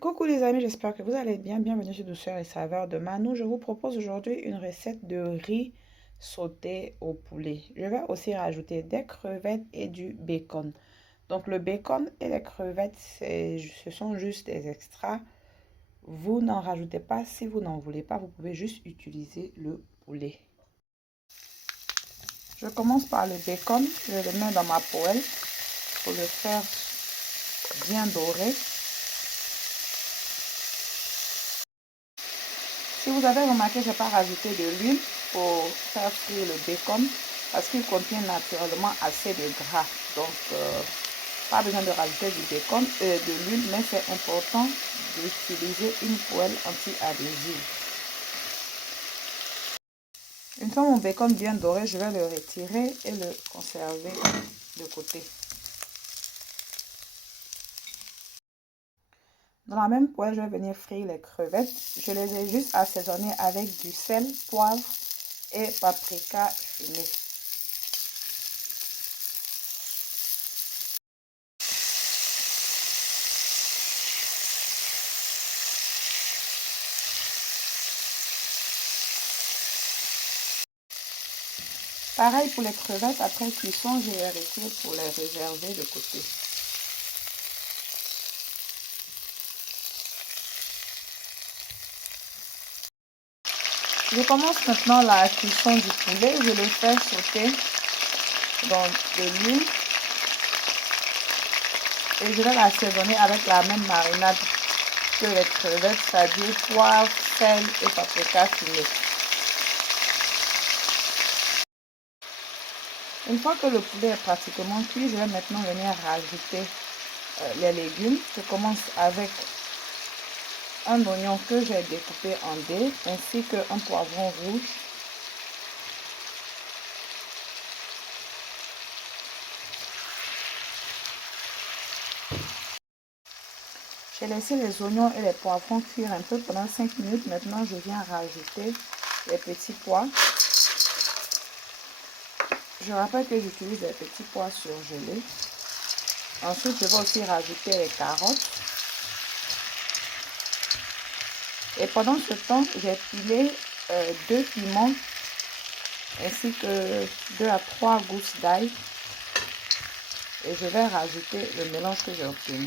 Coucou les amis, j'espère que vous allez bien. Bienvenue sur Douceur et Saveur de Mano. Je vous propose aujourd'hui une recette de riz sauté au poulet. Je vais aussi rajouter des crevettes et du bacon. Donc le bacon et les crevettes, ce sont juste des extras. Vous n'en rajoutez pas si vous n'en voulez pas. Vous pouvez juste utiliser le poulet. Je commence par le bacon. Je le mets dans ma poêle pour le faire bien doré. Si vous avez remarqué, je n'ai pas rajouté de l'huile pour faire frire le bacon parce qu'il contient naturellement assez de gras. Donc, pas besoin de rajouter du bacon, de l'huile, mais c'est important d'utiliser une poêle anti-adhésive. Une fois mon bacon bien doré, je vais le retirer et le conserver de côté. Dans la même poêle, je vais venir frire les crevettes. Je les ai juste assaisonnées avec du sel, poivre et paprika fumé. Pareil pour les crevettes, après cuisson, je les retire pour les réserver de côté. Je commence maintenant la cuisson du poulet. Je le fais sauter dans de l'huile et je vais l'assaisonner avec la même marinade que les crevettes, c'est-à-dire poivre, sel et paprika fumé. Une fois que le poulet est pratiquement cuit, je vais maintenant venir rajouter les légumes. Je commence avec un oignon que j'ai découpé en dés, ainsi qu'un poivron rouge. J'ai laissé les oignons et les poivrons cuire un peu pendant 5 minutes. Maintenant, je viens rajouter les petits pois. Je rappelle que j'utilise des petits pois surgelés. Ensuite, je vais aussi rajouter les carottes. Et pendant ce temps, j'ai pilé 2 piments ainsi que 2 à 3 gousses d'ail. Et je vais rajouter le mélange que j'ai obtenu.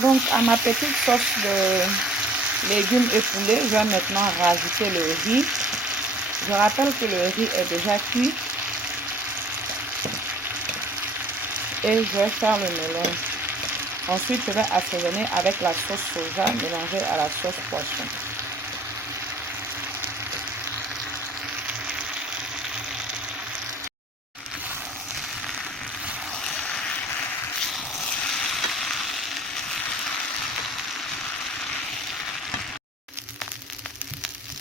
Donc, à ma petite sauce de légumes et poulet, je vais maintenant rajouter le riz. Je rappelle que le riz est déjà cuit. Et je vais faire le mélange. Ensuite, je vais assaisonner avec la sauce soja mélangée à la sauce poisson.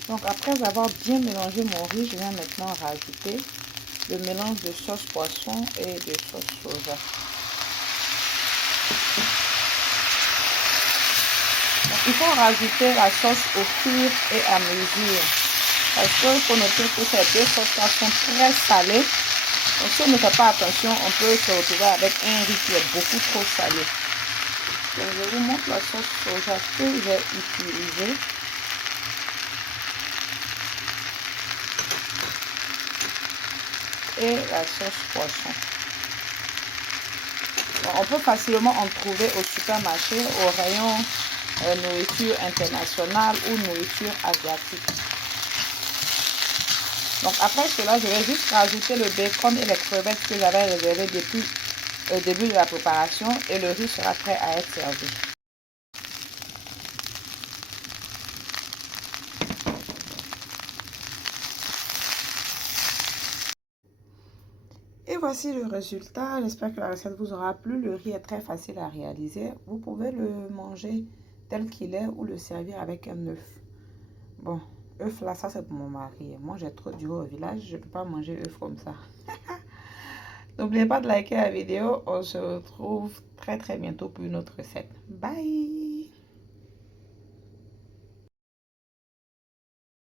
Donc, après avoir bien mélangé mon riz, je viens maintenant rajouter le mélange de sauce poisson et de sauce soja. Donc, il faut rajouter la sauce au fur et à mesure. Parce qu'il faut noter que ces deux sauces-là sont très salées. Donc, si on ne fait pas attention, on peut se retrouver avec un riz qui est beaucoup trop salé. Donc, je vous montre la sauce soja que j'ai utilisée. Et la sauce poisson. Bon, on peut facilement en trouver au supermarché, au rayon nourriture internationale ou nourriture asiatique. Donc après cela, je vais juste rajouter le bacon et les crevettes que j'avais réservé depuis le début de la préparation et le riz sera prêt à être servi. Et voici le résultat. J'espère que la recette vous aura plu. Le riz est très facile à réaliser. Vous pouvez le manger tel qu'il est ou le servir avec un œuf. Bon, œuf là, ça c'est pour mon mari. Moi, j'ai trop du au village. Je ne peux pas manger œuf comme ça. N'oubliez pas de liker la vidéo. On se retrouve très très bientôt pour une autre recette. Bye!